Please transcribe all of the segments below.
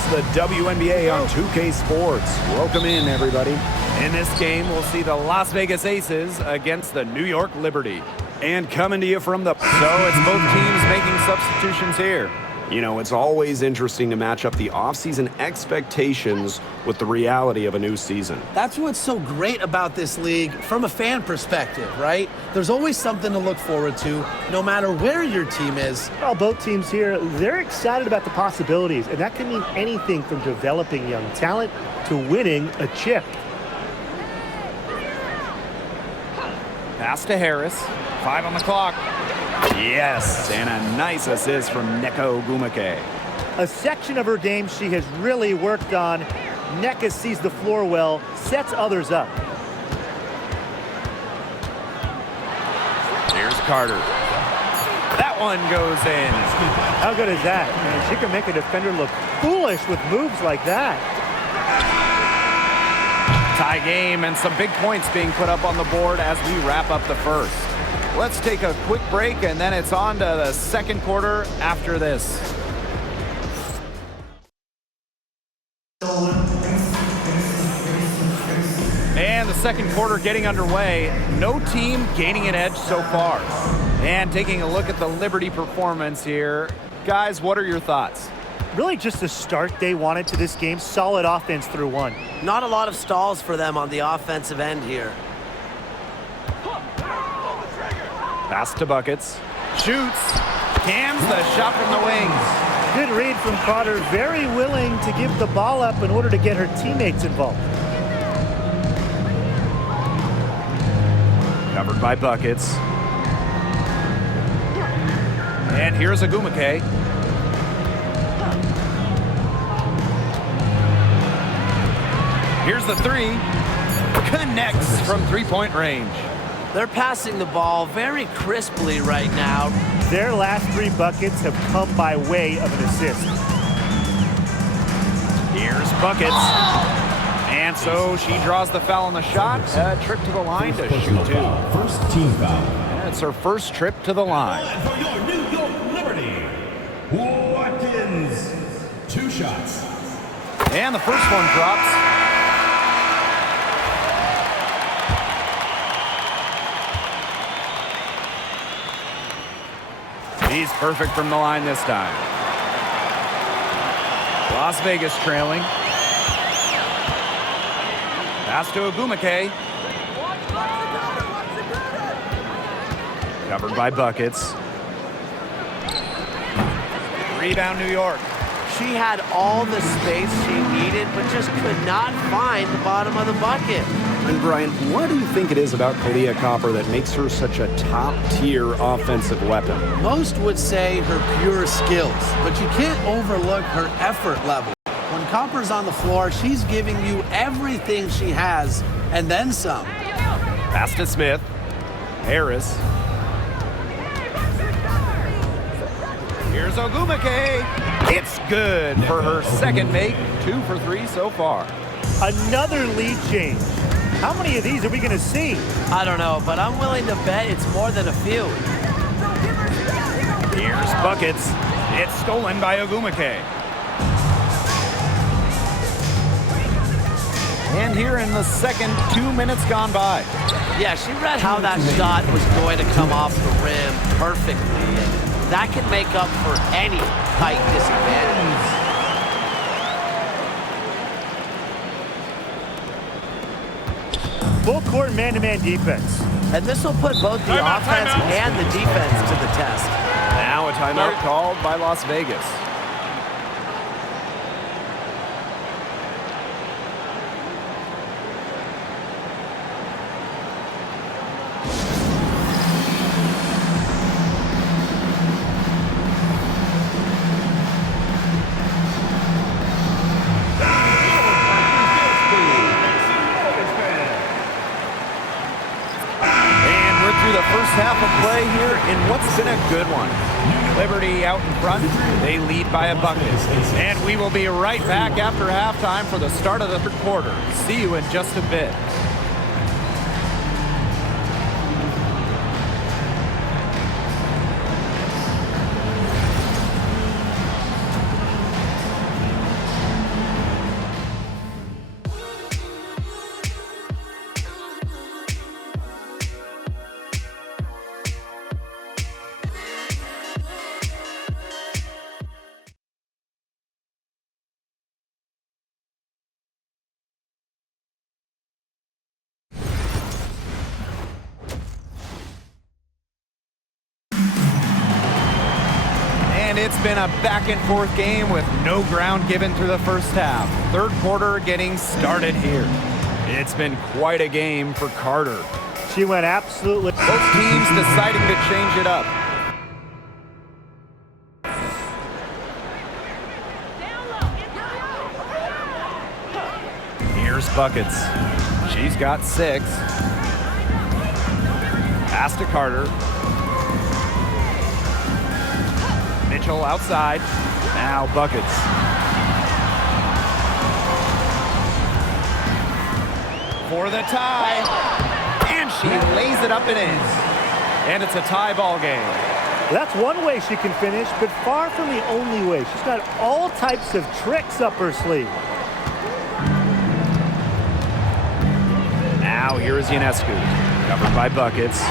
It's the WNBA on 2K Sports. Welcome in, everybody. In this game, we'll see the Las Vegas Aces against the New York Liberty. And coming to you from the... So it's both teams making substitutions here. You know, it's always interesting to match up the offseason expectations with the reality of a new season. That's what's so great about this league from a fan perspective, right? There's always something to look forward to, no matter where your team is. Well, both teams here, they're excited about the possibilities, and that can mean anything from developing young talent to winning a chip. Pass to Harris. 5 on the clock. Yes, and a nice assist from Neko Gumake. A section of her game she has really worked on. Neka sees the floor well, sets others up. Here's Carter. That one goes in. How good is that? Man, she can make a defender look foolish with moves like that. Tie game and some big points being put up on the board as we wrap up the first. Let's take a quick break, and then it's on to the second quarter after this. And the second quarter getting underway. No team gaining an edge so far. And taking a look at the Liberty performance here. Guys, what are your thoughts? Really just the start they wanted to this game. Solid offense through one. Not a lot of stalls for them on the offensive end here. Pass to Buckets. Shoots. Cams the shot from the wings. Good read from Carter. Very willing to give the ball up in order to get her teammates involved. Covered by Buckets. And here's Agumake. Here's the three. Connects from three-point range. They're passing the ball very crisply right now. Their last 3 buckets have come by way of an assist. Here's Buckets. And so she draws the foul on the shot. A trip to the line to shoot 2. First team foul. And it's her first trip to the line. For your New York Liberty, Watkins. 2 shots. And the first one drops. He's perfect from the line this time. Las Vegas trailing. Pass to Agumake. Covered by Buckets. Rebound New York. She had all the space she needed, but just could not find the bottom of the bucket. And Brian, what do you think it is about Kahleah Copper that makes her such a top-tier offensive weapon? Most would say her pure skills, but you can't overlook her effort level. When Copper's on the floor, she's giving you everything she has, and then some. Pass to Smith. Harris. Here's Ogumake. It's good for her second make. 2 for 3 so far. Another lead change. How many of these are we going to see? I don't know, but I'm willing to bet it's more than a few. Here's Buckets. It's stolen by Ogumake. And here in the second, 2 minutes gone by. Yeah, she read how that shot was going to come off the rim perfectly. And that can make up for any height disadvantage. Full court man-to-man defense. And this will put both the offense and the defense to the test. Now a timeout called by Las Vegas. First half of play here in what's been a good one. Liberty out in front. They lead by a bucket. And we will be right back after halftime for the start of the third quarter. See you in just a bit. it's been a back-and-forth game with no ground given through the first half. Third quarter getting started here. It's been quite a game for Carter. She went absolutely. Both teams deciding to change it up. Here's Buckets. She's got 6. Pass to Carter. Mitchell outside. Now Buckets. For the tie. And she lays it up and in. And it's a tie ball game. That's one way she can finish, but far from the only way. She's got all types of tricks up her sleeve. Now here is Ionescu, covered by Buckets.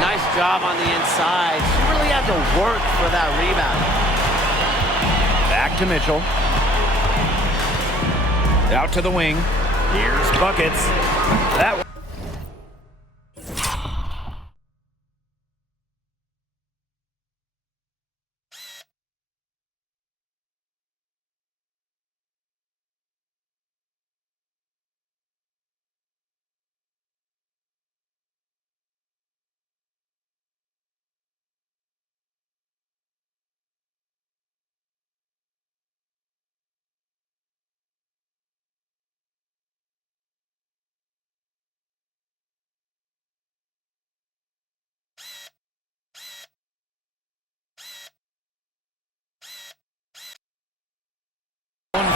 Nice job on the inside. She really had to work for that rebound. Back to Mitchell. Out to the wing. Here's Buckets. That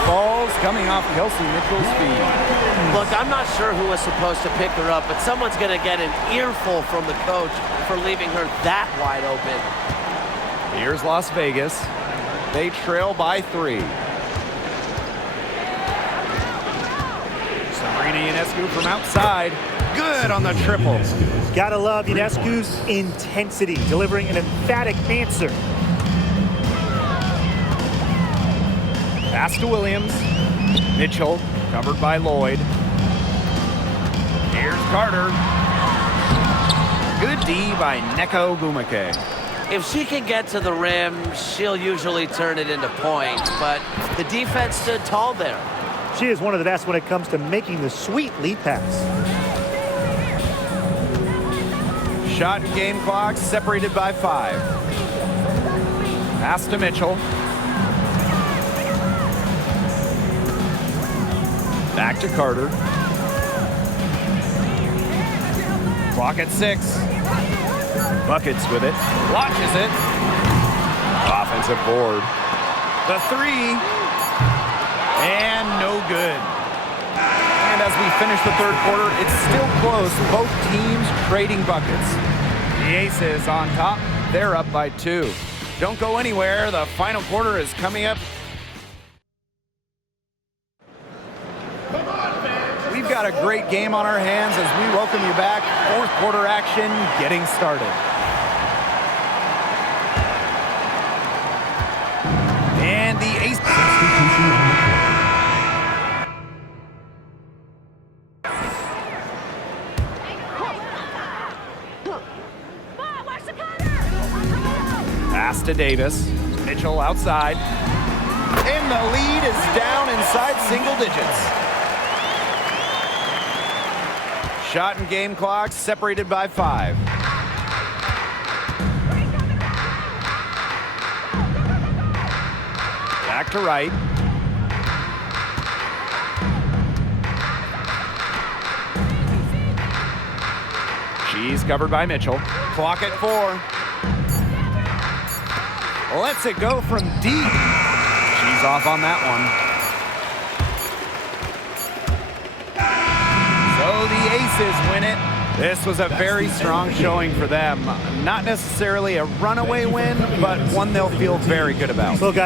falls coming off Kelsey Mitchell's feet. Look, I'm not sure who was supposed to pick her up, but someone's going to get an earful from the coach for leaving her that wide open. Here's Las Vegas. They trail by 3. Sabrina Ionescu from outside. Good on the triple. Gotta love Ionescu's intensity, delivering an emphatic answer. Pass to Williams. Mitchell, covered by Lloyd. Here's Carter. Good D by Neko Gumake. If she can get to the rim, she'll usually turn it into points, but the defense stood tall there. She is one of the best when it comes to making the sweet lead pass. Shot and game clock separated by 5. Pass to Mitchell. Back to Carter. Clock at 6. Buckets with it. Launches it. Offensive board. The 3. And no good. And as we finish the third quarter, it's still close. Both teams trading buckets. The Aces on top. They're up by 2. Don't go anywhere. The final quarter is coming up. We've got a great game on our hands as we welcome you back. Fourth quarter action getting started. And the Aces. Pass to Davis. Mitchell outside. And the lead is down inside single digits. Shot and game clock separated by 5. Back to right. She's covered by Mitchell. Clock at 4. Lets it go from deep. She's off on that one. So the Aces win it. This was a very strong showing for them. Not necessarily a runaway win, but one they'll feel very good about. Well, guys.